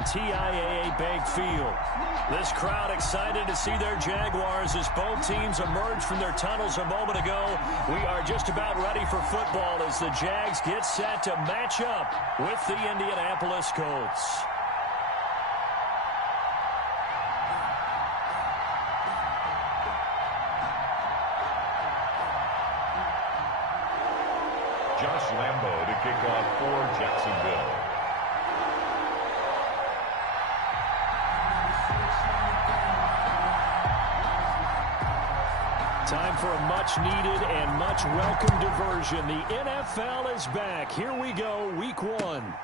on TIAA Bank Field. This crowd excited to see their Jaguars as both teams emerged from their tunnels a moment ago. We are just about ready for football as the Jags get set to match up with the Indianapolis Colts. Josh Lambo to kick off for Jacksonville. Time for a much-needed and much-welcome diversion. The NFL is back. Here we go, Week 1.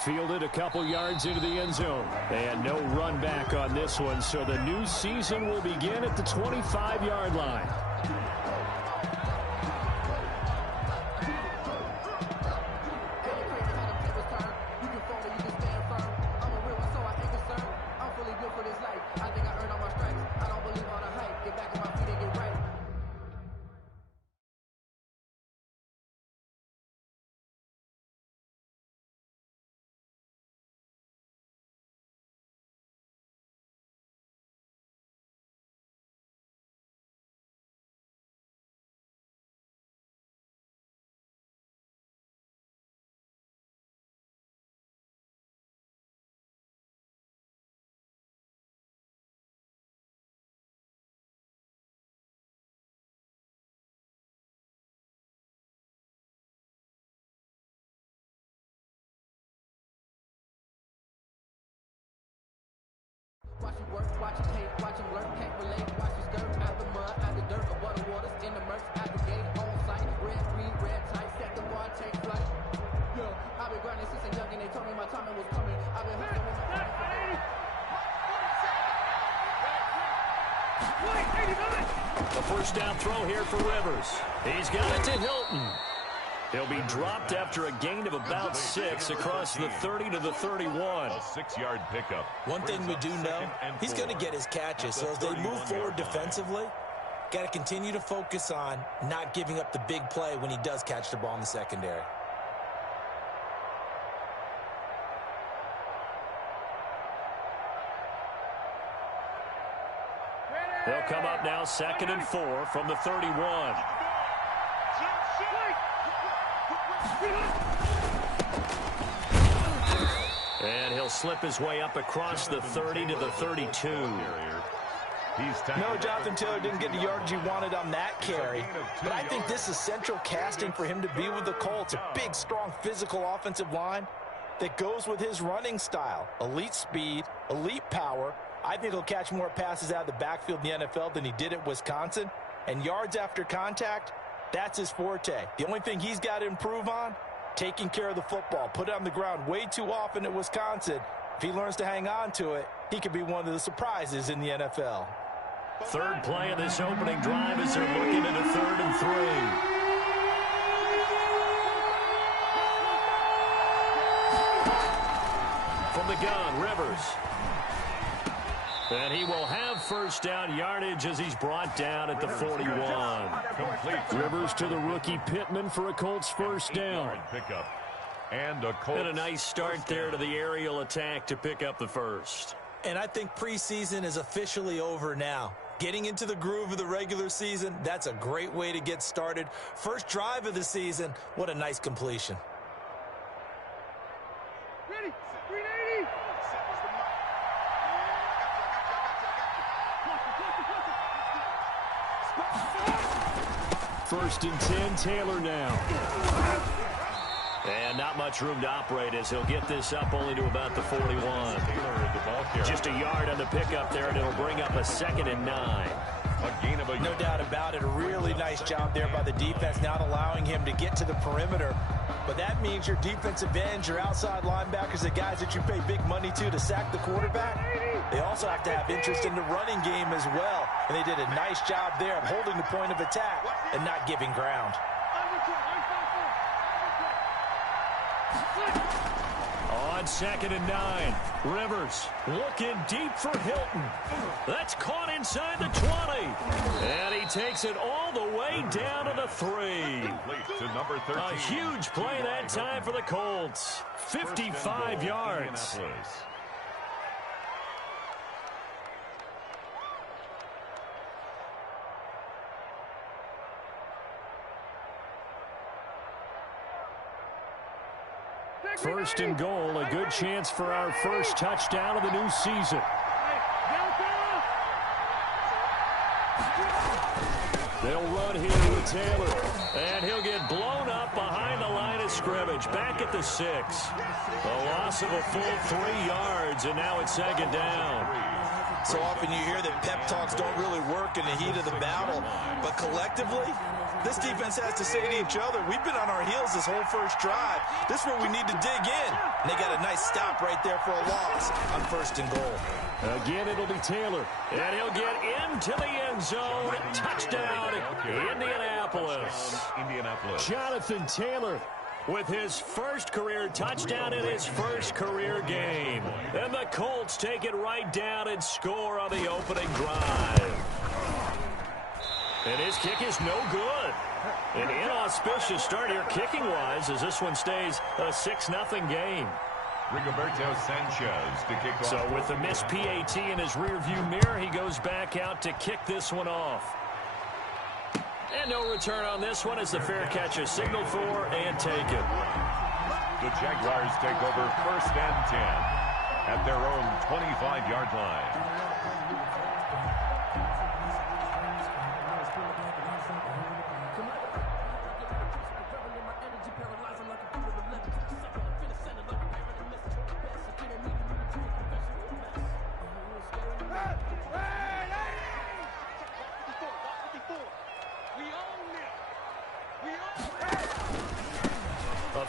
Fielded a couple yards into the end zone. And no run back on this one, so the new season will begin at the 25-yard line. Watch him work, watch him hate, watch him lurk, can't relate, watch him stir, out the mud, out the dirt, above the waters, in the murks, out the gate, on sight, red, green, red, tight, set the bar, take flight. Yo, I've been grinding since a young and they told me my timing was coming. I've been hustling with my The first down throw here for Rivers. He's got it to Hilton. He'll be dropped after a gain of about 6 across the 30 to the 31. A 6-yard pickup. One thing we do know, he's going to get his catches. So as they move forward defensively, got to continue to focus on not giving up the big play when he does catch the ball in the secondary. They'll come up now 2nd and 4 from the 31. And he'll slip his way up across the 30 to the 32. No, Jonathan Taylor didn't get the yardage he wanted on that carry. But I think this is central casting for him to be with the Colts. A big, strong, physical offensive line that goes with his running style. Elite speed, elite power. I think he'll catch more passes out of the backfield in the NFL than he did at Wisconsin. And yards after contact, that's his forte. The only thing he's got to improve on, taking care of the football. Put it on the ground way too often at Wisconsin. If he learns to hang on to it, he could be one of the surprises in the NFL. Third play of this opening drive as they're looking at a 3rd and 3. From the gun, Rivers. And he will have first down yardage as he's brought down at the 41. Rivers to the rookie Pittman for a Colts first down. And a nice start there to the aerial attack to pick up the first. And I think preseason is officially over now. Getting into the groove of the regular season, that's a great way to get started. First drive of the season, what a nice completion. Ready, 380. First and 10, Taylor now. And not much room to operate as he'll get this up only to about the 41. Just a yard on the pickup there, and it'll bring up a 2nd and 9. No doubt about it. A really nice job there by the defense, not allowing him to get to the perimeter. But that means your defensive ends, your outside linebackers, the guys that you pay big money to sack the quarterback, they also have to have interest in the running game as well. And they did a nice job there of holding the point of attack and not giving ground. On 2nd and 9, Rivers looking deep for Hilton. That's caught inside the 20. And he takes it all the way down to the 3. A huge play that time for the Colts. 55 yards. First and goal, a good chance for our first touchdown of the new season. They'll run here with Taylor, and he'll get blown up behind the line of scrimmage, back at the 6. A loss of a full 3 yards, and now it's second down. So often you hear that pep talks don't really work in the heat of the battle, but collectively, this defense has to say to each other, we've been on our heels this whole first drive. This is where we need to dig in. And they got a nice stop right there for a loss on first and goal. Again, it'll be Taylor, and he'll get into the end zone. Touchdown, Indianapolis. Jonathan Taylor with his first career touchdown in his first career game. And the Colts take it right down and score on the opening drive. And his kick is no good. An inauspicious start here kicking-wise as this one stays a 6-0 game. Rigoberto Sanchez to kick off. So with the missed PAT in his rearview mirror, he goes back out to kick this one off. And no return on this one as the fair catch is signaled for and taken. The Jaguars take over first and 10 at their own 25-yard line.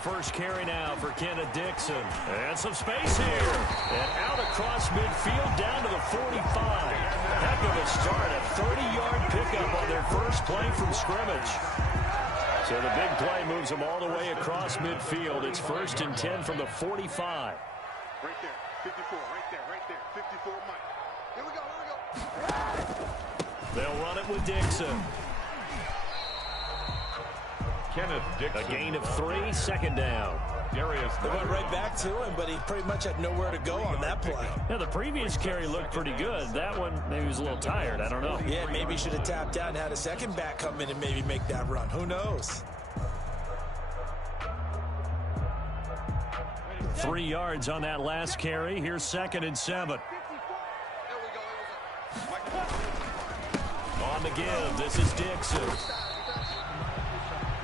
First carry now for Kenneth Dixon. And some space here. And out across midfield down to the 45. Heck of a start. A 30-yard pickup on their first play from scrimmage. So the big play moves them all the way across midfield. It's first and 10 from the 45. Right there, 54, right there, 54, Mike. Here we go. They'll run it with Dixon. Kenneth Dixon. A gain of 3, second down. Darius. They went right back to him, but he pretty much had nowhere to go on that play. Yeah, the previous carry looked pretty good. That one, maybe he was a little tired. I don't know. Yeah, maybe he should have tapped out and had a second back come in and maybe make that run. Who knows? 3 yards on that last carry. Here's second and 7. On the give, this is Dixon.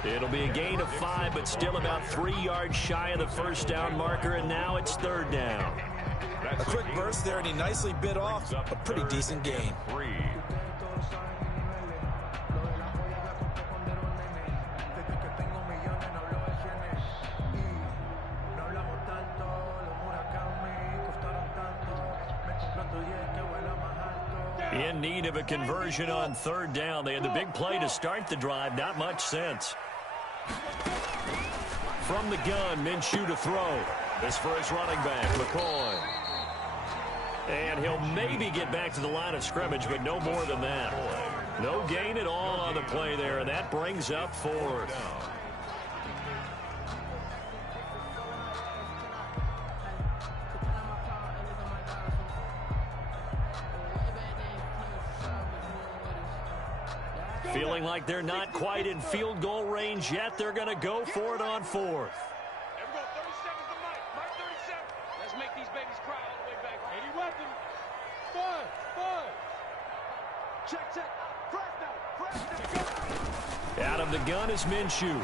It'll be a gain of 5, but still about 3 yards shy of the first down marker, and now it's third down. A quick burst there, and he nicely bit off a pretty decent gain. 3. In need of a conversion on third down. They had the big play to start the drive. Not much sense. From the gun, Minshew to throw. This for his running back, McCoy. And he'll maybe get back to the line of scrimmage, but no more than that. No gain at all on the play there, and that brings up fourth. Feeling like they're not quite in field goal range yet. They're going to go for it on fourth. There we go, 37 to Mike. Mike 37. Let's make these babies cry all the way back. 80 weapon. Five. Check. Crash now. Out of the gun is Minshew.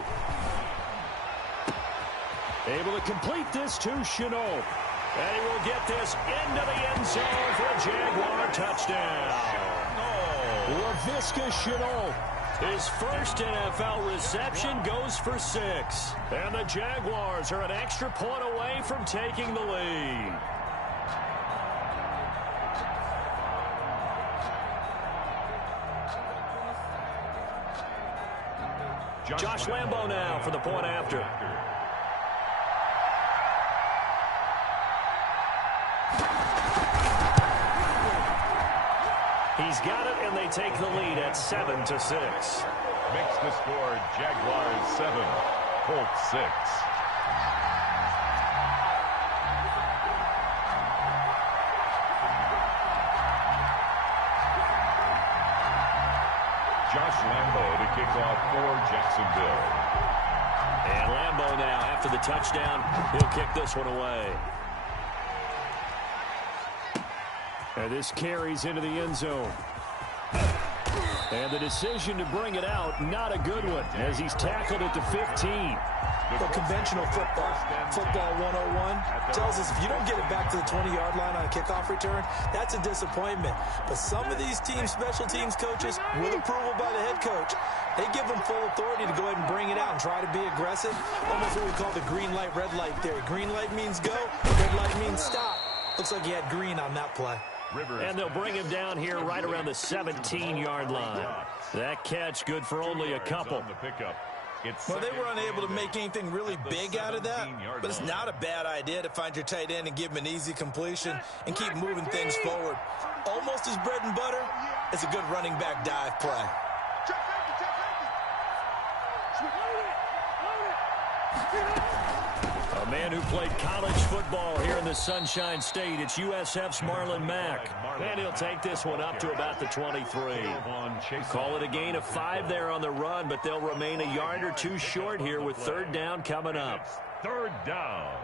Able to complete this to Chenault. And he will get this into the end zone for a Jaguar touchdown. Laviska Chenault, his first NFL reception, goes for 6. And the Jaguars are an extra point away from taking the lead. Josh Lambo now for the point after. He's got it, and they take the lead at 7-6. Makes the score Jaguars 7, Colts 6. Josh Lambo to kick off for Jacksonville. And Lambeau now, after the touchdown, he'll kick this one away. And this carries into the end zone. And the decision to bring it out, not a good one, as he's tackled at the 15. Well, conventional football 101, tells us if you don't get it back to the 20-yard line on a kickoff return, that's a disappointment. But some of these special teams coaches, with approval by the head coach, they give them full authority to go ahead and bring it out and try to be aggressive. Almost what we call the green light, red light theory. Green light means go, red light means stop. Looks like he had green on that play. And they'll bring him down here right around the 17-yard line. That catch good for only a couple. Well, they were unable to make anything really big out of that, but it's not a bad idea to find your tight end and give him an easy completion and keep moving things forward. Almost as bread and butter as a good running back dive play. A man who played college football here in the Sunshine State. It's USF's Marlon Mack. And he'll take this one up to about the 23. Call it a gain of 5 there on the run, but they'll remain a yard or two short here with third down coming up. Third down.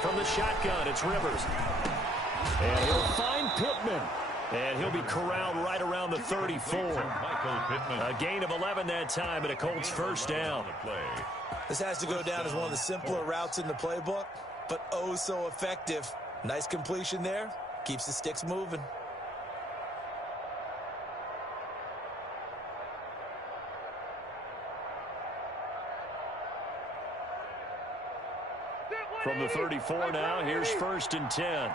From the shotgun, it's Rivers. And he'll find Pittman. And he'll be corralled right around the 34. A gain of 11 that time, and a Colts first down. This has to go down as one of the simpler routes in the playbook, but oh so effective. Nice completion there. Keeps the sticks moving. From the 34 now, here's first and 10.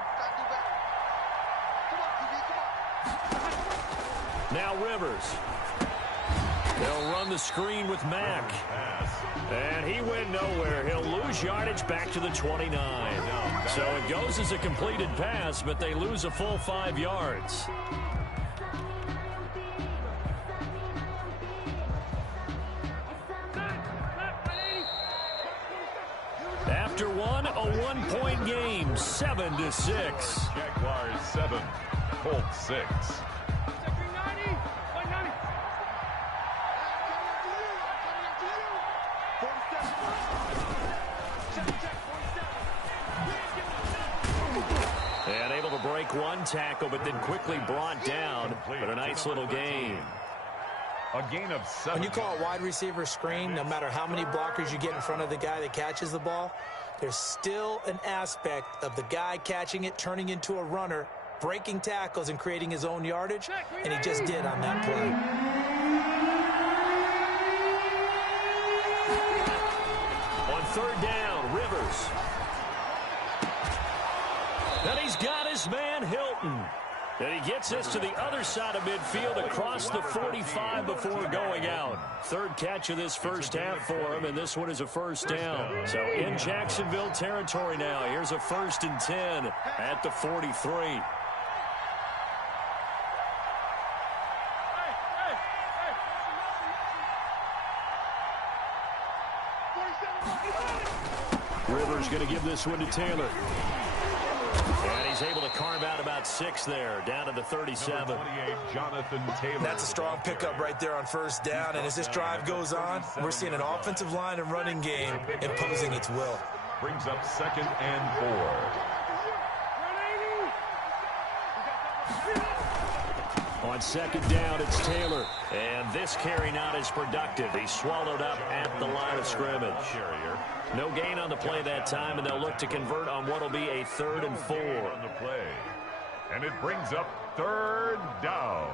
Now Rivers. They'll run the screen with Mack. And he went nowhere. He'll lose yardage back to the 29. So it goes as a completed pass, but they lose a full 5 yards. After one, a one-point game, 7-6. Jaguars 7, Colts 6. And able to break one tackle, but then quickly brought down. But a nice little game. A gain of 7. When you call a wide receiver screen, no matter how many blockers you get in front of the guy that catches the ball, there's still an aspect of the guy catching it, turning into a runner, breaking tackles and creating his own yardage, and he just did on that play. On third down, Rivers. And he's got his man, Hilton. And he gets this to the other side of midfield across the 45 before going out. Third catch of this first half for him, and this one is a first down. So in Jacksonville territory now. Here's a first and 10 at the 43. Rivers going to give this one to Taylor. And he's able to carve out about 6 there, down to the 37. Jonathan Taylor. That's a strong pickup right there on first down. And as this drive goes on, we're seeing an offensive line and running game imposing its will. Brings up 2nd and 4. On second down, it's Taylor. And this carry not as productive. He's swallowed up at the line of scrimmage. No gain on the play that time, and they'll look to convert on what will be a 3rd and 4. On the play. And it brings up 3rd down.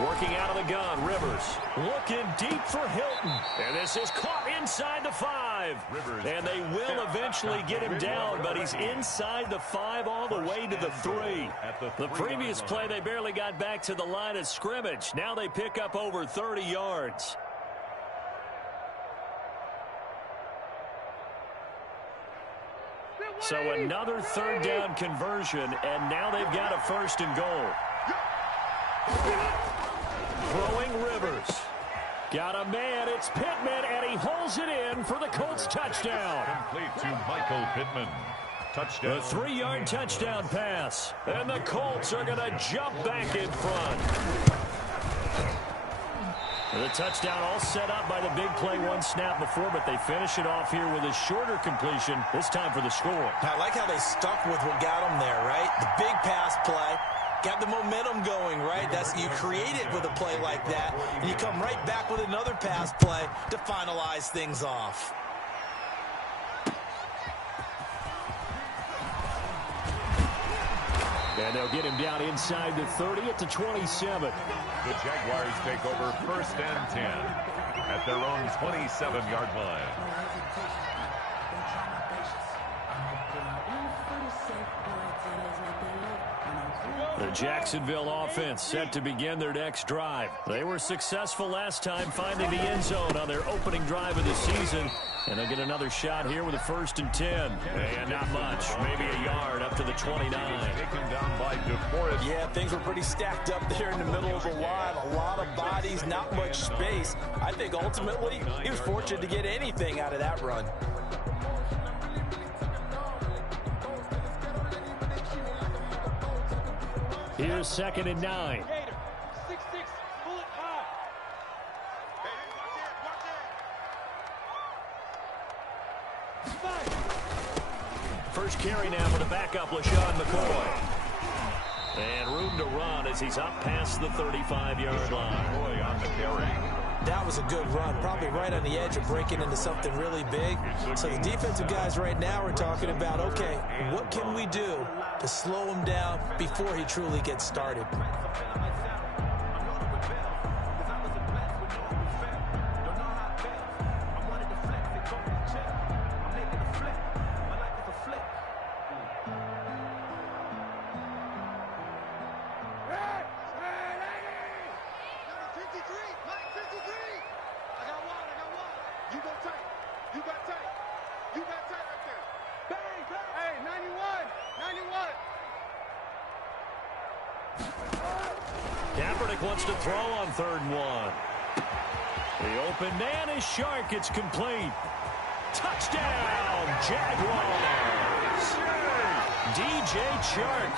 Working out of the gun. on Rivers. Looking deep for Hilton. And this is caught inside the 5. And they will eventually get him down, but he's inside the 5 all the way to the 3. The previous play, they barely got back to the line of scrimmage. Now they pick up over 30 yards. So another third down conversion, and now they've got a 1st and goal. Throwing Rivers. Got a man, it's Pittman, and he holds it in for the Colts touchdown. Complete to Michael Pittman. Touchdown. A 3-yard touchdown pass. And the Colts are going to jump back in front. The touchdown all set up by the big play one snap before, but they finish it off here with a shorter completion, this time for the score. I like how they stuck with what got them there, right? The big pass play. Got the momentum going, right? You create it with a play like that, and you come right back with another pass play to finalize things off. And they'll get him down inside the 30 at the 27. The Jaguars take over 1st and 10 at their own 27-yard line. The Jacksonville offense set to begin their next drive. They were successful last time finding the end zone on their opening drive of the season. And they'll get another shot here with a 1st and 10. And not much, maybe a yard up to the 29. Taken down by DeForest. Yeah, things were pretty stacked up there in the middle of the line. A lot of bodies, not much space. I think ultimately he was fortunate to get anything out of that run. Here's 2nd and 9. 6'6", bullet high. First carry now for the backup, LaShawn McCoy. And room to run as he's up past the 35-yard line. McCoy on the carry. That was a good run, probably right on the edge of breaking into something really big. So the defensive guys right now are talking about, okay, what can we do to slow him down before he truly gets started? Wants to throw on 3rd and 1. The open man is Shark. It's complete. Touchdown, Jaguars. DJ Chark,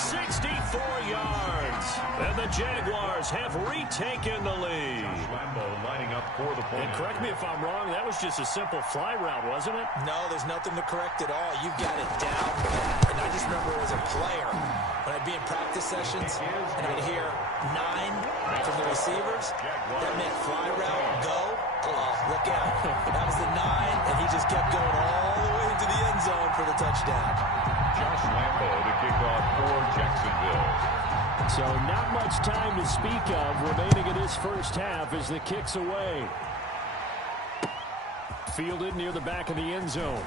64 yards. And the Jaguars have retaken the lead. Lambo lining up for the point. And correct me if I'm wrong, that was just a simple fly route, wasn't it? No, there's nothing to correct at all. You've got it down. And I just remember as a player, when I'd be in practice sessions, and I'd hear 9 from the receivers, that meant fly route, go, look out. That was the 9, and he just kept going all the way into the end zone for the touchdown. Josh Lambo to kick off for Jacksonville. So not much time to speak of remaining in this first half as the kick's away. Fielded near the back of the end zone.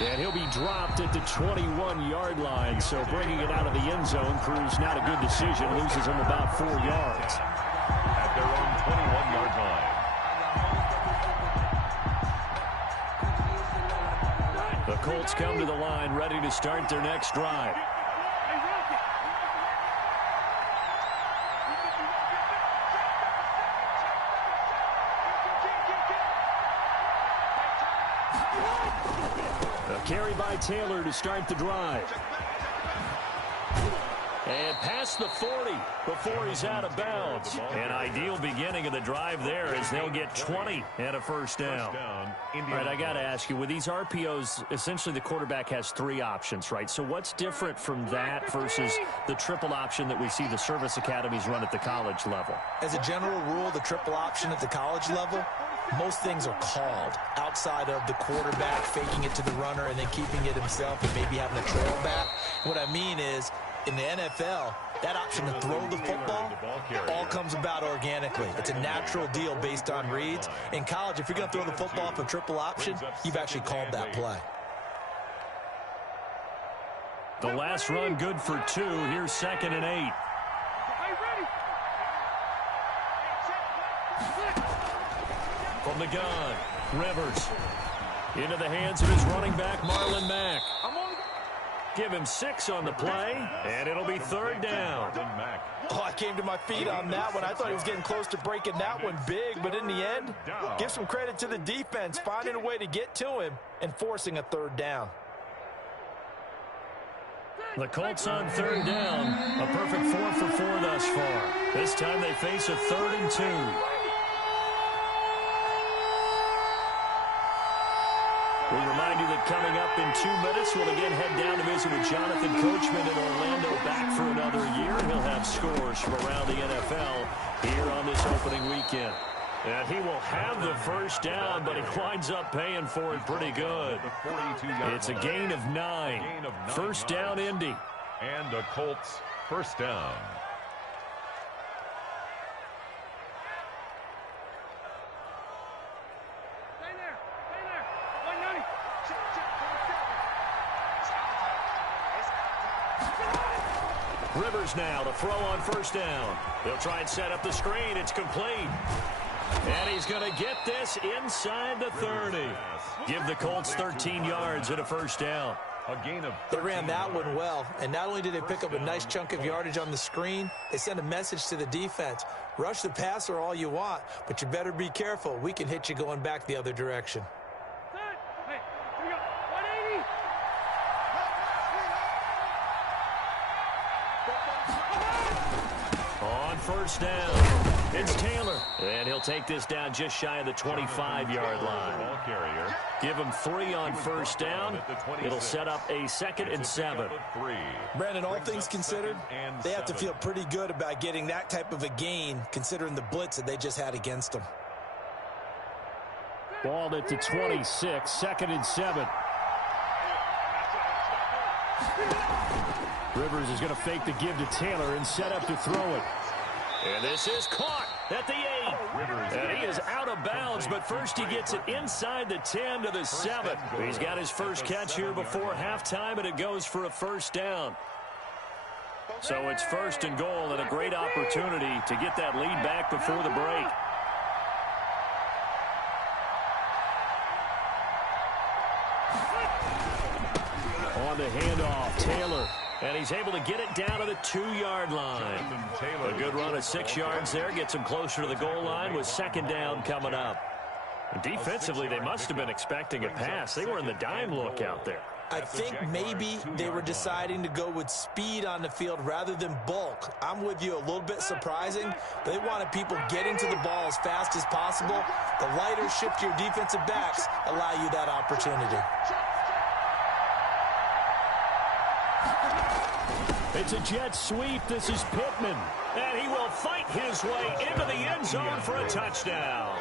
And he'll be dropped at the 21-yard line. So bringing it out of the end zone proves not a good decision. Loses him about 4 yards. At their own 21-yard line. The Colts come to the line ready to start their next drive. A carry by Taylor to start the drive. And past the 40 before he's out of bounds. An ideal beginning of the drive there as they'll get 20 and a first down. All right, I got to ask you, with these RPOs, essentially the quarterback has 3 options, right? So what's different from that versus the triple option that we see the service academies run at the college level? As a general rule, the triple option at the college level, most things are called outside of the quarterback faking it to the runner and then keeping it himself and maybe having a trail back. What I mean is In the NFL, that option to throw the football all comes about organically. It's a natural deal based on reads. In college, if you're going to throw the football off a triple option, you've actually called that play. The last run good for 2. Here's 2nd and 8. From the gun, Rivers. Into the hands of his running back, Marlon Mack. Give him 6 on the play, and it'll be 3rd down. Oh, I came to my feet on that one. I thought he was getting close to breaking that one big, but in the end, give some credit to the defense, finding a way to get to him and forcing a 3rd down. The Colts on 3rd down. A perfect 4 for 4 thus far. This time they face a 3rd and 2. We remind you that coming up in 2 minutes, we'll again head down to visit with Jonathan Coachman in Orlando, back for another year. He'll have scores from around the NFL here on this opening weekend. And he will have the first down, but he winds up paying for it pretty good. It's a gain of 9. First down, Indy. And a Colts first down. Rivers now to throw on first down. He'll try and set up the screen. It's complete. And he's going to get this inside the 30. Give the Colts 13 yards and a first down. A gain of 13. They ran that one well, and not only did they pick up a nice chunk of yardage on the screen, they sent a message to the defense. Rush the passer all you want, but you better be careful. We can hit you going back the other direction. On first down, it's Taylor. And he'll take this down just shy of the 25-yard line. Give him 3 on first down. It'll set up a 2nd and 7. Brandon, all things considered, they have to feel pretty good about getting that type of a gain, considering the blitz that they just had against them. Ball at the 26, 2nd and 7. Rivers is going to fake the give to Taylor and set up to throw it. And this is caught at the 8. And he is out of bounds, but first he gets it inside the 10 to the 7. He's got his first catch here before halftime, and it goes for a first down. So it's 1st and goal, and a great opportunity to get that lead back before the break. On the handoff, Taylor. And he's able to get it down to the 2-yard line. A good run of 6 yards there. Gets him closer to the goal line with 2nd down coming up. And defensively, they must have been expecting a pass. They were in the dime look out there. I think maybe they were deciding to go with speed on the field rather than bulk. I'm with you, a little bit surprising. They wanted people getting to the ball as fast as possible. The lighter, shiftier defensive backs allow you that opportunity. It's a jet sweep. This is Pittman. And he will fight his way into the end zone for a touchdown.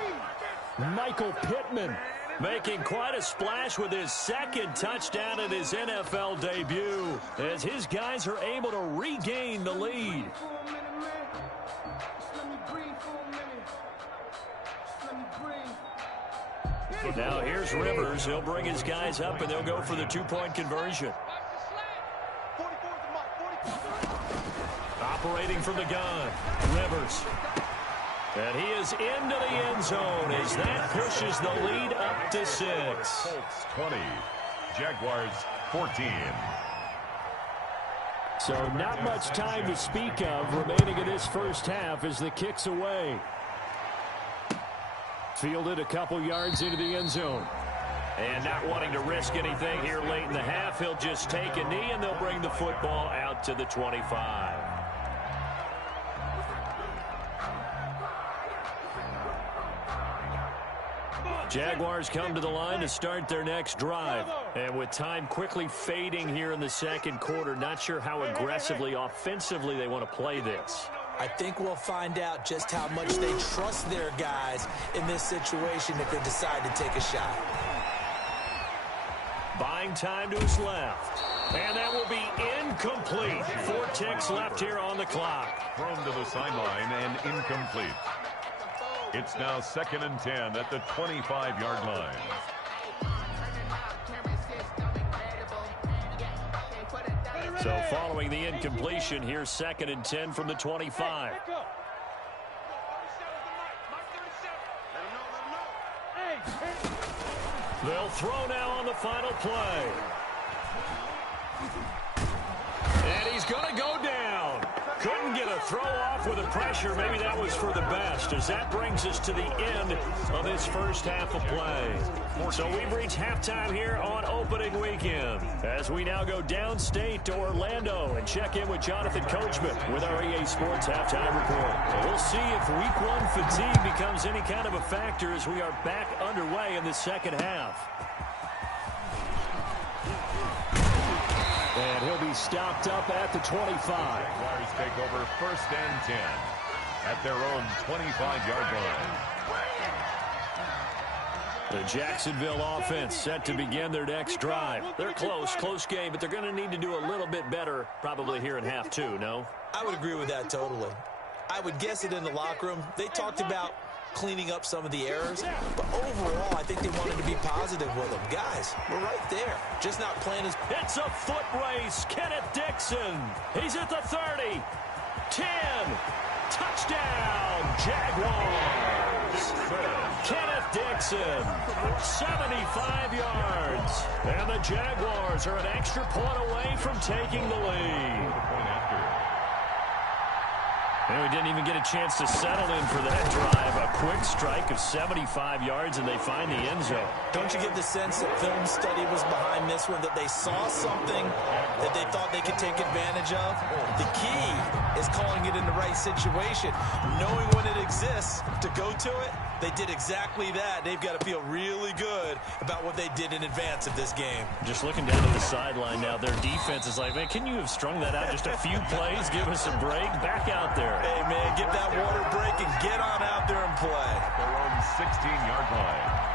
Michael Pittman making quite a splash with his 2nd touchdown in his NFL debut, as his guys are able to regain the lead. Now here's Rivers. He'll bring his guys up, and they'll go for the 2-point conversion. Operating from the gun, Rivers. And he is into the end zone as that pushes the lead up to 6. Colts 20, Jaguars 14. So not much time to speak of remaining in this first half as the kick's away. Fielded a couple yards into the end zone. And not wanting to risk anything here late in the half, he'll just take a knee and they'll bring the football out to the 25. Jaguars come to the line to start their next drive. And with time quickly fading here in the 2nd quarter, not sure how aggressively, offensively they want to play this. I think we'll find out just how much they trust their guys in this situation if they decide to take a shot. Buying time to his left. And that will be incomplete. 4 ticks left here on the clock. Thrown to the sideline and incomplete. It's now 2nd and 10 at the 25-yard line. So following the incompletion, here's 2nd and 10 from the 25. They'll throw now on the final play. And he's going to go down. Couldn't get a throw off with the pressure. Maybe that was for the best, as that brings us to the end of this first half of play. So we've reached halftime here on opening weekend, as we now go downstate to Orlando and check in with Jonathan Coachman with our EA Sports Halftime Report. We'll see if Week 1 fatigue becomes any kind of a factor as we are back underway in the second half. And he'll be stopped up at the 25. Jaguars take over 1st and 10 at their own 25-yard line. The Jacksonville offense set to begin their next drive. They're close game, but they're going to need to do a little bit better probably here in half 2, no? I would agree with that totally. I would guess it in the locker room. They talked about cleaning up some of the errors, but overall, I think they wanted to be positive with them. Guys, we're right there. Just not playing as... It's a foot race. Kenneth Dixon. He's at the 30. 10. Touchdown, Jaguars. Kenneth Dixon, 75 yards. And the Jaguars are an extra point away from taking the lead. And we didn't even get a chance to settle in for that drive. A quick strike of 75 yards, and they find the end zone. Don't you get the sense that film study was behind this one, that they saw something that they thought they could take advantage of? The key is calling it in the right situation, knowing when it exists to go to it. They did exactly that. They've got to feel really good about what they did in advance of this game. Just looking down at the sideline now, their defense is like, man, can you have strung that out just a few plays? Give us a break. Back out there. Hey, man, get that water break and get on out there and play. Their own 16-yard line.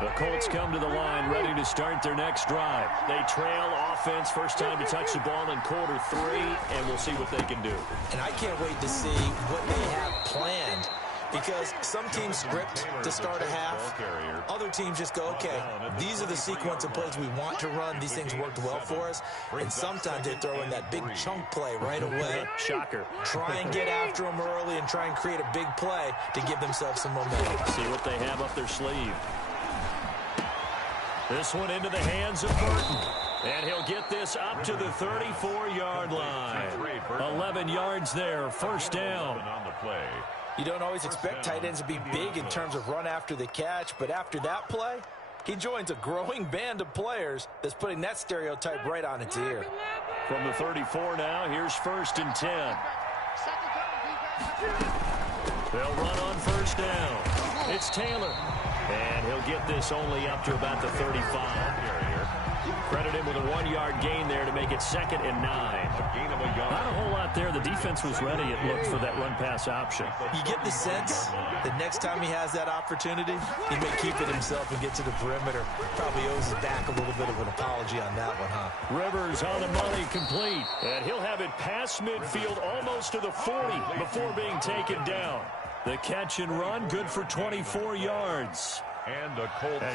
The Colts come to the line, ready to start their next drive. They trail offense, first time to touch the ball in quarter 3, and we'll see what they can do. And I can't wait to see what they have planned, because some teams script to start a half. Other teams just go, okay, these are the sequence of plays we want to run. These things worked well for us. And sometimes they throw in that big chunk play right away. Shocker. Try and get after them early and try and create a big play to give themselves some momentum. See what they have up their sleeve. This one into the hands of Burton. And he'll get this up to the 34-yard line. 11 yards there, first down. You don't always expect tight ends to be big in terms of run after the catch, but after that play, he joins a growing band of players that's putting that stereotype right on its ear. From the 34 now, here's 1st and 10. They'll run on first down. It's Taylor. And he'll get this only up to about the 35. Credit him with a 1-yard gain there to make it 2nd and 9. Not a whole lot there. The defense was ready, it looked, for that run-pass option. You get the sense that next time he has that opportunity, he may keep it himself and get to the perimeter. Probably owes his back a little bit of an apology on that one, huh? Rivers on the money, complete. And he'll have it past midfield almost to the 40 before being taken down. The catch and run, good for 24 yards. And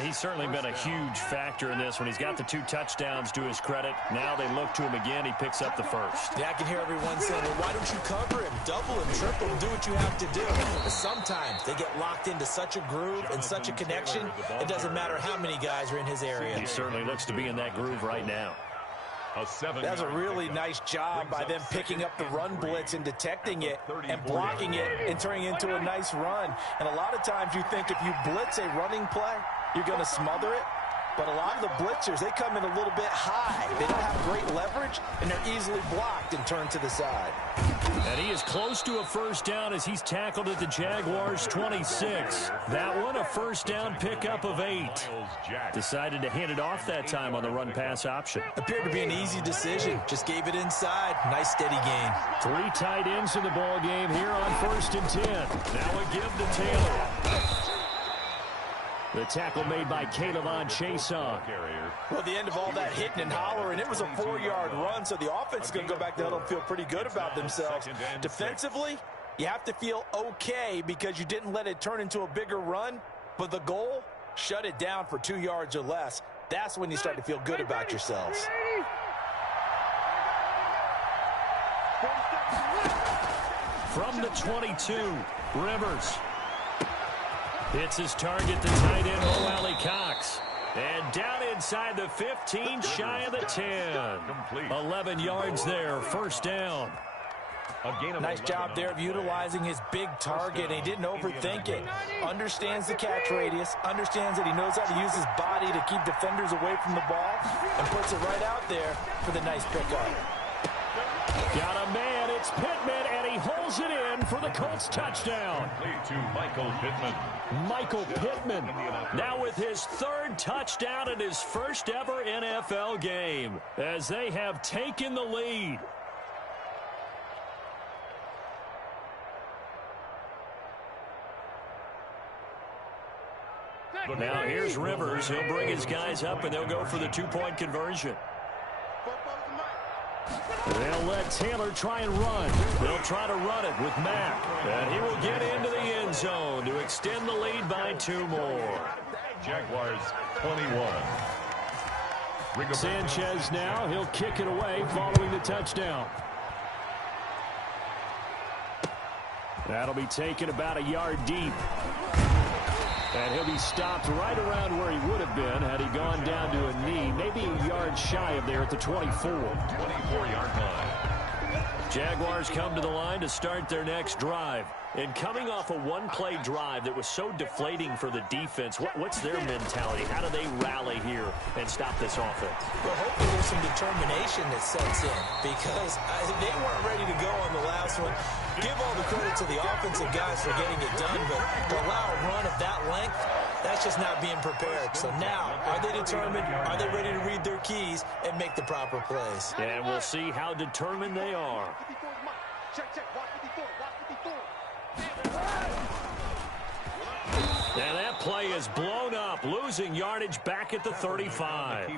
he's certainly been a huge factor in this when he's got the 2 touchdowns to his credit. Now they look to him again. He picks up the first. Yeah, I can hear everyone saying, well, why don't you cover him? Double him, triple him, do what you have to do. But sometimes they get locked into such a groove and such a connection, it doesn't matter how many guys are in his area. He certainly looks to be in that groove right now. That's a really nice job by them picking up the run blitz and detecting it and blocking it and turning it into a nice run. And a lot of times you think if you blitz a running play, you're going to smother it. But a lot of the blitzers, they come in a little bit high. They don't have great leverage, and they're easily blocked and turned to the side. And he is close to a first down as he's tackled at the Jaguars' 26. That one, a first down pickup of 8. Decided to hand it off that time on the run-pass option. Appeared to be an easy decision. Just gave it inside. Nice, steady gain. 3 tight ends in the ball game here on 1st and 10. Now a give to Taylor. The tackle made by Caleb Chason. Well, the end of all that hitting and hollering, it was a 4-yard run, so the offense is going to go back to the huddle and feel pretty good about themselves. Defensively, you have to feel okay because you didn't let it turn into a bigger run, but the goal, shut it down for 2 yards or less. That's when you start to feel good about yourselves. From the 22, Rivers hits his target, the tight end, Mo Cox. And down inside the 15, shy of the 10. 11 yards there, first down. Nice job there of utilizing his big target. He didn't overthink it. Understands the catch radius. Understands that he knows how to use his body to keep defenders away from the ball. And puts it right out there for the nice pickup. Got a man. It's Pittman. And he holds it in for the Colts touchdown. To Michael Pittman. Michael Pittman now with his 3rd touchdown in his first ever NFL game as they have taken the lead. Now here's Rivers. He'll bring his guys up, and they'll go for the 2-point conversion. They'll let Taylor try and run. They'll try to run it with Mack. And he will get into the end zone to extend the lead by 2 more. Jaguars 21. Sanchez now. He'll kick it away following the touchdown. That'll be taken about a yard deep. And he'll be stopped right around where he would have been had he gone down to a knee, maybe a yard shy of there at the 24. 24-yard line. Jaguars come to the line to start their next drive. And coming off a one-play drive that was so deflating for the defense, what's their mentality? How do they rally here and stop this offense? Well, hopefully there's some determination that sets in because they weren't ready to go on the last one. Give all the credit to the offensive guys for getting it done, but to allow a run of that length, that's just not being prepared. So now, are they determined? Are they ready to read their keys and make the proper plays? And we'll see how determined they are. And that play is blown up, losing yardage back at the 35.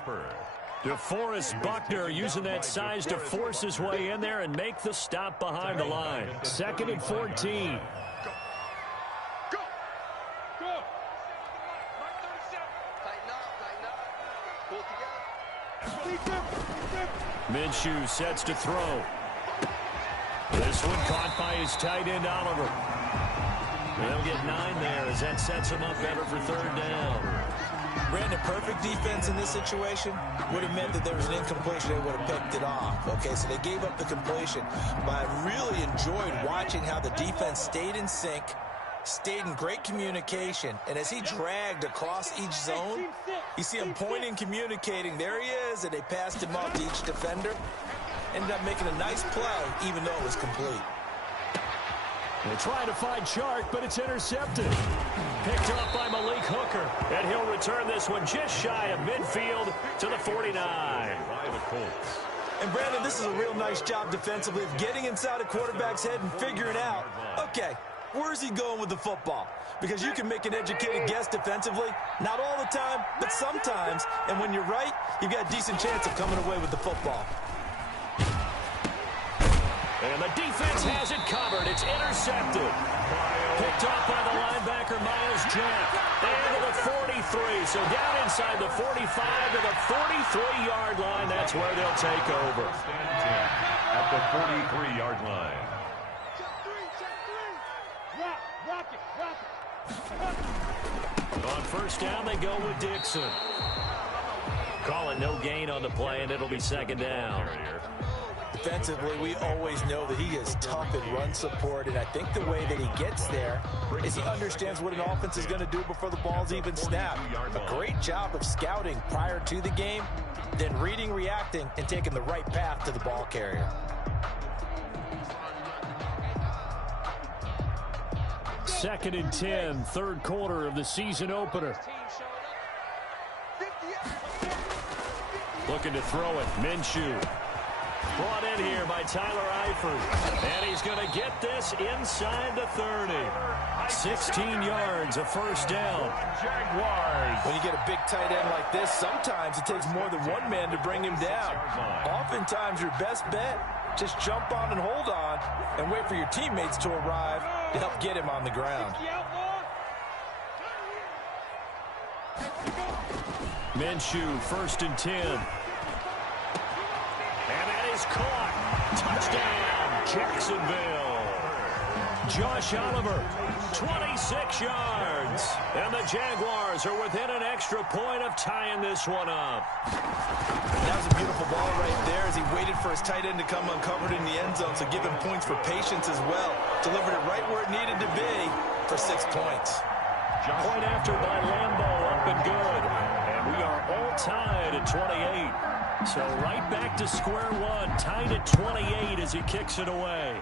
DeForest Buckner using that size to force his way in there and make the stop behind the line. 2nd and 14. Minshew sets to throw. This one caught by his tight end, Oliver. They'll get 9 there as that sets him up better for 3rd down. Brandon, perfect defense in this situation would have meant that there was an incompletion. They would have picked it off. Okay, so they gave up the completion. But I really enjoyed watching how the defense stayed in sync, stayed in great communication. And as he dragged across each zone, you see him pointing, communicating. There he is, and they passed him off to each defender. Ended up making a nice play, even though it was complete. They're trying to find Chark, but it's intercepted. Picked up by Malik Hooker. And he'll return this one just shy of midfield to the 49. By the Colts. And, Brandon, this is a real nice job defensively of getting inside a quarterback's head and figuring out, okay, where's he going with the football? Because you can make an educated guess defensively. Not all the time, but sometimes. And when you're right, you've got a decent chance of coming away with the football. And the defense has it covered. It's intercepted. Picked off by the linebacker, Miles Jack. Into the 43. So down inside the 45 to the 43-yard line. That's where they'll take over. At the 43-yard line. On first down, they go with Dixon. Calling no gain on the play, and it'll be 2nd down. Defensively, we always know that he is tough in run support, and I think the way that he gets there is he understands what an offense is going to do before the ball's even snapped. A great job of scouting prior to the game, then reading, reacting, and taking the right path to the ball carrier. Second and 10, 3rd quarter of the season opener. Looking to throw it, Minshew. Brought in here by Tyler Eifert. And he's going to get this inside the 30. 16 yards, a first down. Jaguars. When you get a big tight end like this, sometimes it takes more than one man to bring him down. Oftentimes, your best bet, just jump on and hold on and wait for your teammates to arrive to help get him on the ground. Minshew, 1st and 10. And that is caught. Touchdown, Jacksonville. Josh Oliver, 26 yards. And the Jaguars are within an extra point of tying this one up. That was a beautiful ball right there as he waited for his tight end to come uncovered in the end zone, so give him points for patience as well. Delivered it right where it needed to be for 6 points. Point after by Lambeau, up and good. And we are all tied at 28. So right back to square one, tied at 28 as he kicks it away.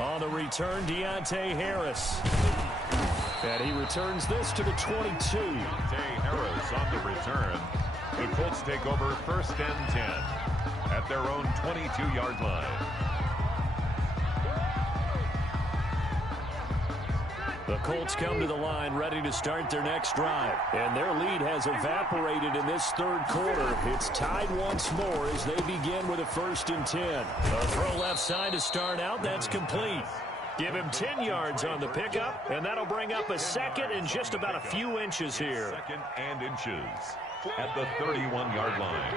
On the return, Deontay Harris. And he returns this to the 22. Deontay Harris on the return. The Colts take over 1st and 10 at their own 22-yard line. The Colts come to the line ready to start their next drive. And their lead has evaporated in this 3rd quarter. It's tied once more as they begin with a 1st and 10. A throw left side to start out. That's complete. Give him 10 yards on the pickup, and that'll bring up a 2nd and just about a few inches here. 2nd and inches at the 31-yard line.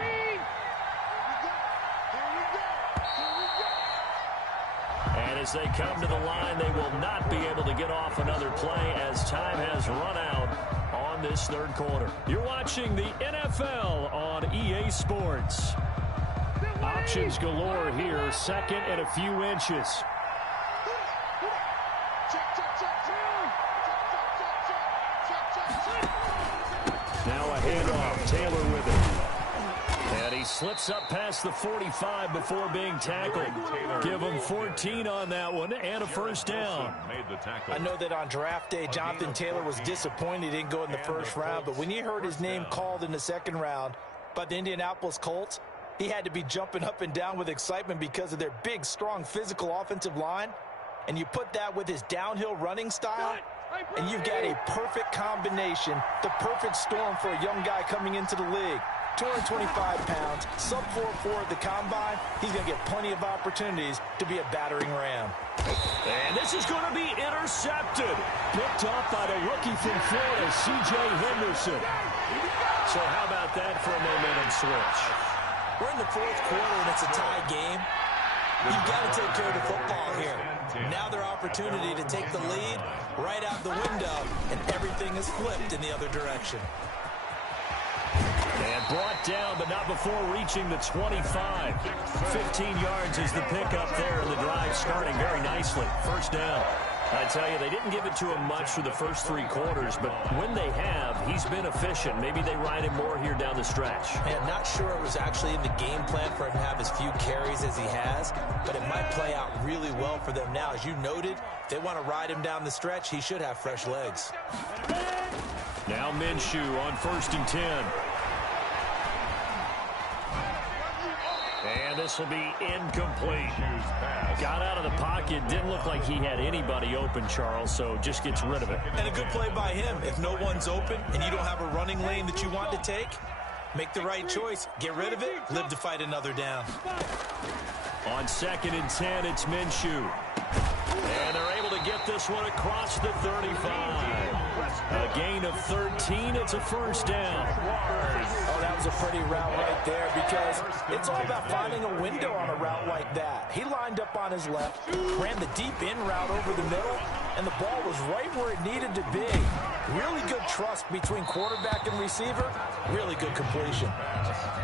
And as they come to the line, they will not be able to get off another play as time has run out on this 3rd quarter. You're watching the NFL on EA Sports. Options galore here, 2nd and a few inches. Now a handoff, Taylor with it. And he slips up past the 45 before being tackled. Give him 14 on that one and a 1st down. I know that on draft day, Jonathan Taylor was disappointed he didn't go in the 1st round, but when he heard his name called in the 2nd round by the Indianapolis Colts, he had to be jumping up and down with excitement because of their big, strong, physical offensive line. And you put that with his downhill running style, and you've got a perfect combination, the perfect storm for a young guy coming into the league. 225 pounds, sub 4.4 at the combine. He's going to get plenty of opportunities to be a battering ram. And this is going to be intercepted. Picked off by the rookie from Florida, C.J. Henderson. So how about that for a momentum switch? We're in the 4th quarter, and it's a tie game. You've got to take care of the football here. Now their opportunity to take the lead right out the window, and everything is flipped in the other direction. And brought down, but not before reaching the 25. 15 yards is the pickup there, and the drive starting very nicely. 1st down. I tell you, they didn't give it to him much for the first 3 quarters, but when they have, he's been efficient. Maybe they ride him more here down the stretch. I'm not sure it was actually in the game plan for him to have as few carries as he has, but it might play out really well for them now. As you noted, if they want to ride him down the stretch, he should have fresh legs. Now Minshew on 1st and 10. And this will be incomplete. Got out of the pocket. Didn't look like he had anybody open, Charles, so just gets rid of it. And a good play by him. If no one's open and you don't have a running lane that you want to take, make the right choice. Get rid of it. Live to fight another down. On 2nd and 10, it's Minshew. And they're able to get this one across the 35. A gain of 13. It's a 1st down. Oh, that was a pretty route right there because it's all about finding a window on a route like that. He lined up on his left, ran the deep in route over the middle, and the ball was right where it needed to be. Really good trust between quarterback and receiver. Really good completion.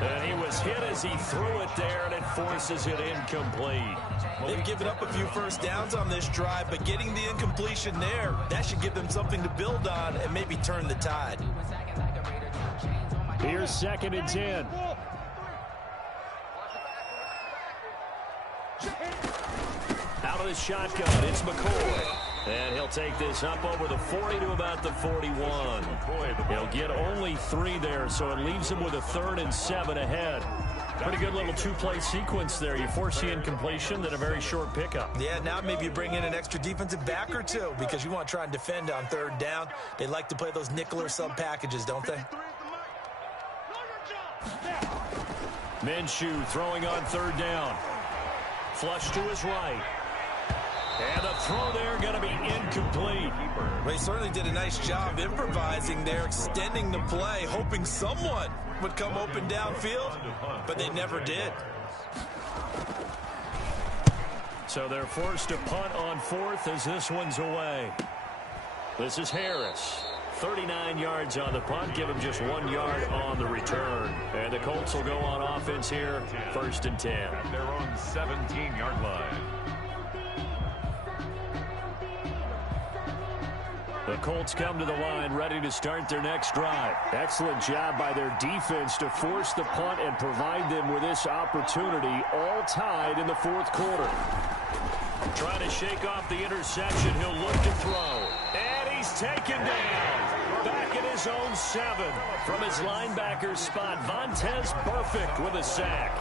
And he was hit as he threw it there, and it forces it incomplete. They've given up a few 1st downs on this drive, but getting the incompletion there, that should give them something to build on and maybe turn the tide. Here's 2nd and 10. Out of the shotgun, it's McCoy. And he'll take this up over the 40 to about the 41. He'll get only 3 there, so it leaves him with a 3rd and 7 ahead. Pretty good little two-play sequence there. You force the incompletion, then a very short pickup. Yeah, now maybe you bring in an extra defensive back or two because you want to try and defend on third down. They like to play those nickel or sub packages, don't they? Minshew throwing on third down. Flush to his right. And the throw there going to be incomplete. Well, he certainly did a nice job improvising there, extending the play, hoping someone would come open downfield, but they never did. So they're forced to punt on fourth as this one's away. This is Harris. 39 yards on the punt, give him just 1 yard on the return. And the Colts will go on offense here, 1st and 10. At their own 17-yard line. The Colts come to the line ready to start their next drive. Excellent job by their defense to force the punt and provide them with this opportunity, all tied in the fourth quarter. Trying to shake off the interception, he'll look to throw. And he's taken down. Back in his own 7 from his linebacker spot. Vontaze Burfict with a sack.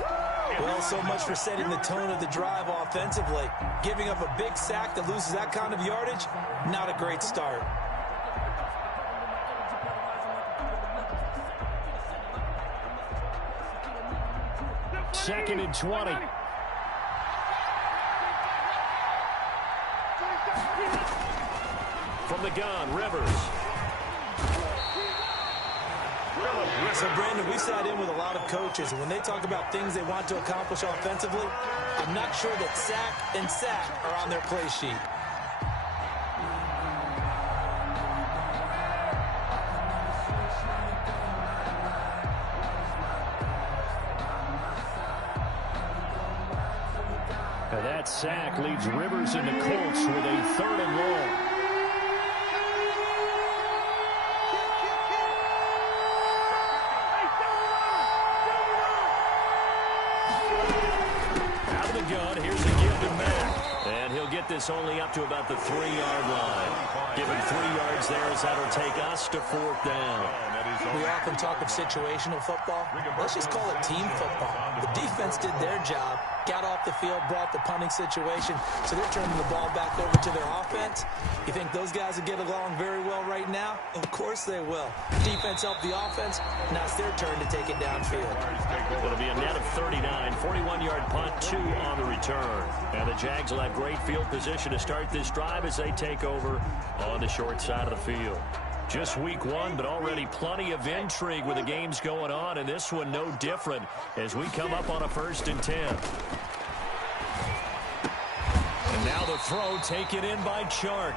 Well, so much for setting the tone of the drive offensively. Giving up a big sack that loses that kind of yardage, not a great start. Second and 20. From the gun, Rivers. So, Brandon, we sat in with a lot of coaches, and when they talk about things they want to accomplish offensively, I'm not sure that sack and sack are on their play sheet. Now that sack leads Rivers and the Colts with a 3rd and long. This only up to about the 3-yard line. Give him 3 yards there as that'll take us to 4th down. We often talk of situational football. Let's just call it team football. The defense did their job, got off the field, brought the punting situation, so they're turning the ball back over to their offense. You think those guys will get along very well right now? Of course they will. Defense helped the offense. Now it's their turn to take it downfield. It'll be a net of 39, 41-yard punt, 2 on the return. And the Jags will have great field position to start this drive as they take over on the short side of the field. Just week 1, but already plenty of intrigue with the games going on, and this one no different as we come up on a 1st and 10. And now the throw taken in by Chark.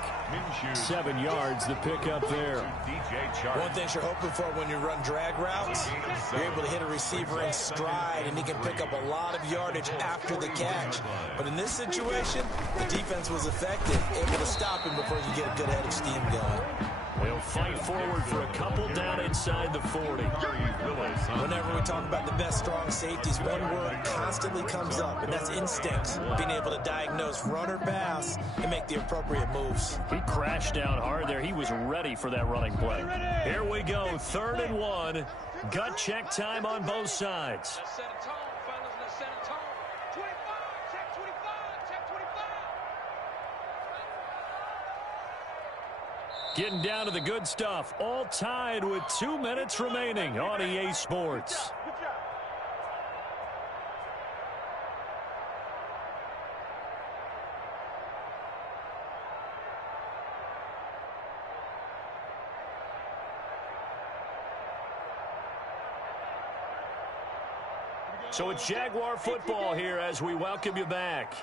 7 yards, the pickup there. One thing you're hoping for when you run drag routes, you're able to hit a receiver in stride, and he can pick up a lot of yardage after the catch. But in this situation, the defense was effective, able to stop him before you get a good head of steam going. They'll fight forward for a couple down inside the 40. Whenever we talk about the best strong safeties, one word constantly comes up, and that's instinct. Being able to diagnose run or pass and make the appropriate moves. He crashed down hard there. He was ready for that running play. Here we go, 3rd and 1. Gut check time on both sides. Let's set a tone, fellas. Let's set a tone. 25, check 25, check 25. Getting down to the good stuff. All tied with 2 minutes remaining on EA Sports. So it's Jaguar football here as we welcome you back.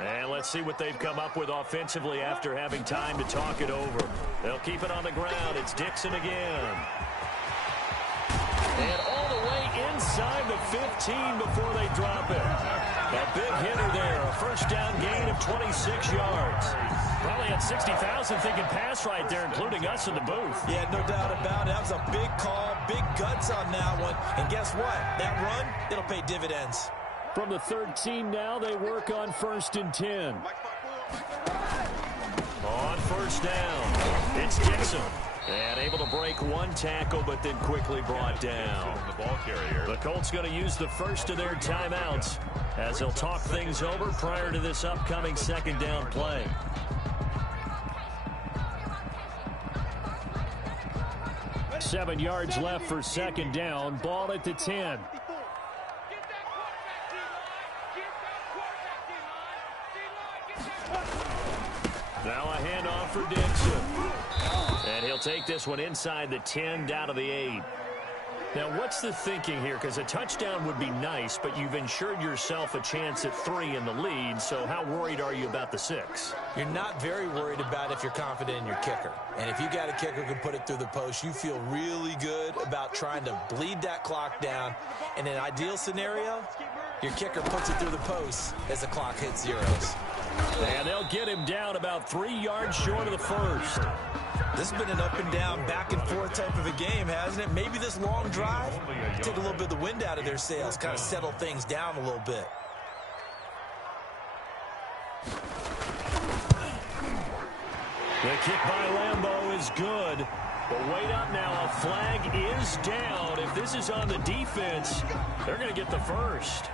And let's see what they've come up with offensively after having time to talk it over. They'll keep it on the ground. It's Dixon again. And all the way inside the 15 before they drop it. A big hitter there. A 1st down gain of 26 yards. Probably had 60,000 thinking pass right there, including us in the booth. Yeah, no doubt about it. That was a big call, big guts on that one. And guess what? That run, it'll pay dividends. From the 13 now, they work on 1st and 10. On 1st down, it's Dixon. And able to break one tackle, but then quickly brought down. The ball carrier. The Colts going to use the first of their timeouts as they'll talk things over prior to this upcoming second down play. Seven yards left for second down. Ball at the 10. Now a handoff for Dixon. And he'll take this one inside the 10 down to the 8. Now, what's the thinking here? Because a touchdown would be nice, but you've ensured yourself a chance at 3 in the lead, so how worried are you about the 6? You're not very worried about if you're confident in your kicker. And if you got a kicker who can put it through the post, you feel really good about trying to bleed that clock down. In an ideal scenario, your kicker puts it through the post as the clock hits zeros. And they'll get him down about 3 yards short of the first. This has been an up and down, back and forth type of a game, hasn't it? Maybe this long drive, take a little bit of the wind out of their sails, kind of settle things down a little bit. The kick by Lambeau is good. But wait up now, a flag is down. If this is on the defense, they're going to get the first.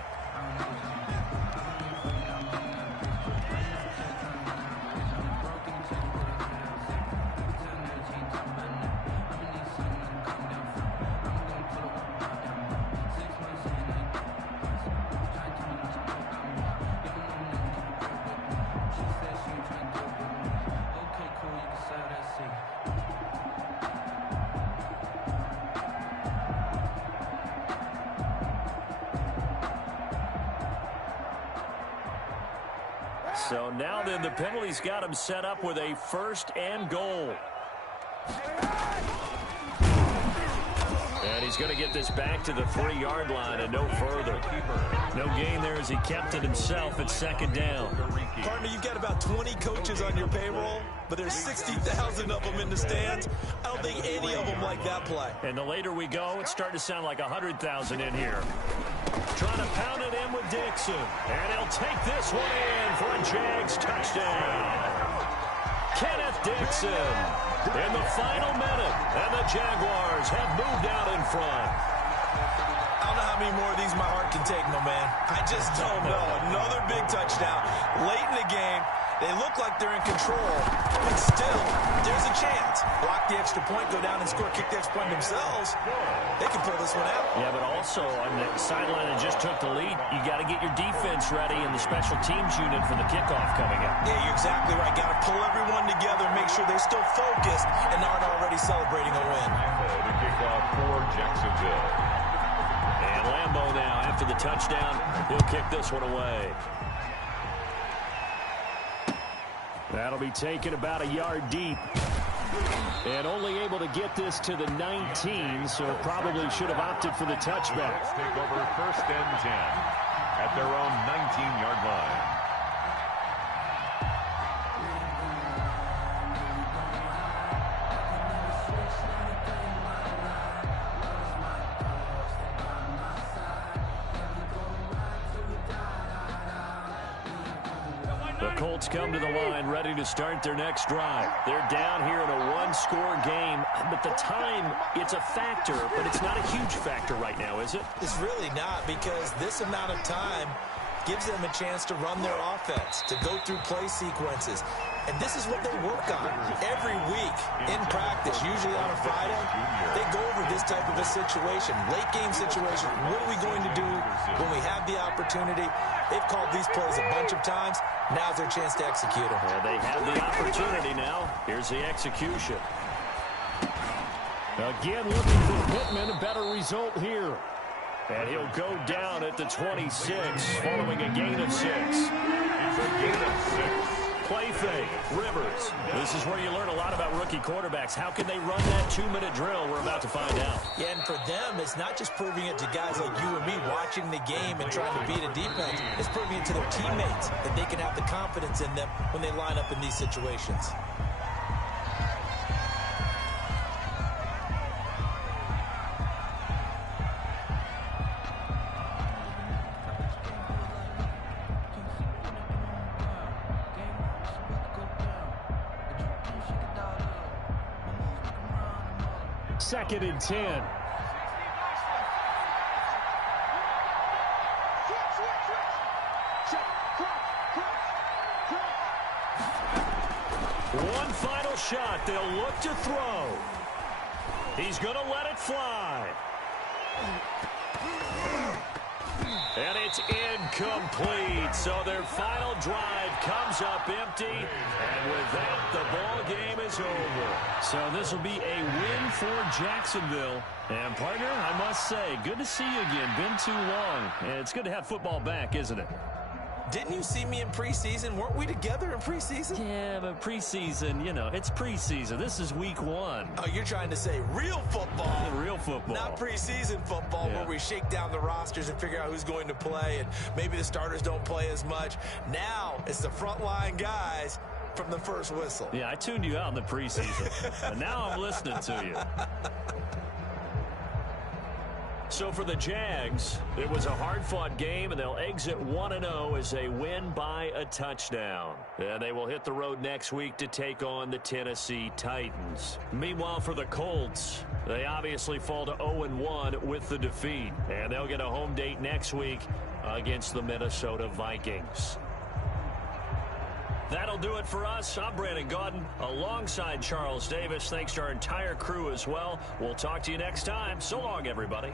So now then the penalty's got him set up with a first and goal. And he's going to get this back to the 3-yard line and no further. No gain there as he kept it himself at second down. Partner, you've got about 20 coaches on your payroll, but there's 60,000 of them in the stands. I don't think any of them like that play. And the later we go, it's starting to sound like 100,000 in here. Trying to pound it in with Dixon. And he'll take this one in for a Jags touchdown. Kenneth Dixon in the final minute. And the Jaguars have moved out in front. I don't know how many more of these my heart can take, my man. I just don't know. Another big touchdown. Late in the game, they look like they're in control, but still, there's a chance. Block the extra point, go down and score, kick the extra point themselves. They can pull this one out. Yeah, but also on the sideline that just took the lead, you got to get your defense ready and the special teams unit for the kickoff coming up. Yeah, you're exactly right. Got to pull everyone together, make sure they're still focused and aren't already celebrating a win. The kickoff for Jacksonville. And Lambeau now, after the touchdown, he'll kick this one away. That'll be taken about a yard deep. And only able to get this to the 19, so probably should have opted for the touchback. Let's take over first and 10 at their own 19-yard line. The Colts come to the line ready to start their next drive. They're down here in a one-score game, but the time, it's a factor, but it's not a huge factor right now, is it? It's really not, because this amount of time gives them a chance to run their offense, to go through play sequences. And this is what they work on every week in practice, usually on a Friday. They go over this type of a situation, late game situation. What are we going to do when we have the opportunity? They've called these plays a bunch of times. Now's their chance to execute them. Well, they have the opportunity now. Here's the execution. Again, looking for Pittman, a better result here. And he'll go down at the 26, following a gain of 6. It's a gain of 6. Play fake, Rivers. This is where you learn a lot about rookie quarterbacks. How can they run that 2-minute drill? We're about to find out. Yeah, and for them, it's not just proving it to guys like you and me watching the game and trying to beat a defense. It's proving it to their teammates that they can have the confidence in them when they line up in these situations. 2nd and 10. One final shot. They'll look to throw. He's going to let it fly. And it's incomplete. So their final drive comes up empty. And with that, the ball game is over. So this will be a win for Jacksonville. And, partner, I must say, good to see you again. Been too long. And it's good to have football back, isn't it? Didn't you see me in preseason? Weren't we together in preseason? Yeah, but preseason, you know, it's preseason. This is week 1. Oh, you're trying to say real football. Yeah, real football. Not preseason football where we shake down the rosters and figure out who's going to play, and maybe the starters don't play as much. Now it's the frontline guys from the first whistle. Yeah, I tuned you out in the preseason, but now I'm listening to you. So for the Jags, it was a hard-fought game, and they'll exit 1-0 as they win by a touchdown. And they will hit the road next week to take on the Tennessee Titans. Meanwhile, for the Colts, they obviously fall to 0-1 with the defeat. And they'll get a home date next week against the Minnesota Vikings. That'll do it for us. I'm Brandon Gaudin alongside Charles Davis. Thanks to our entire crew as well. We'll talk to you next time. So long, everybody.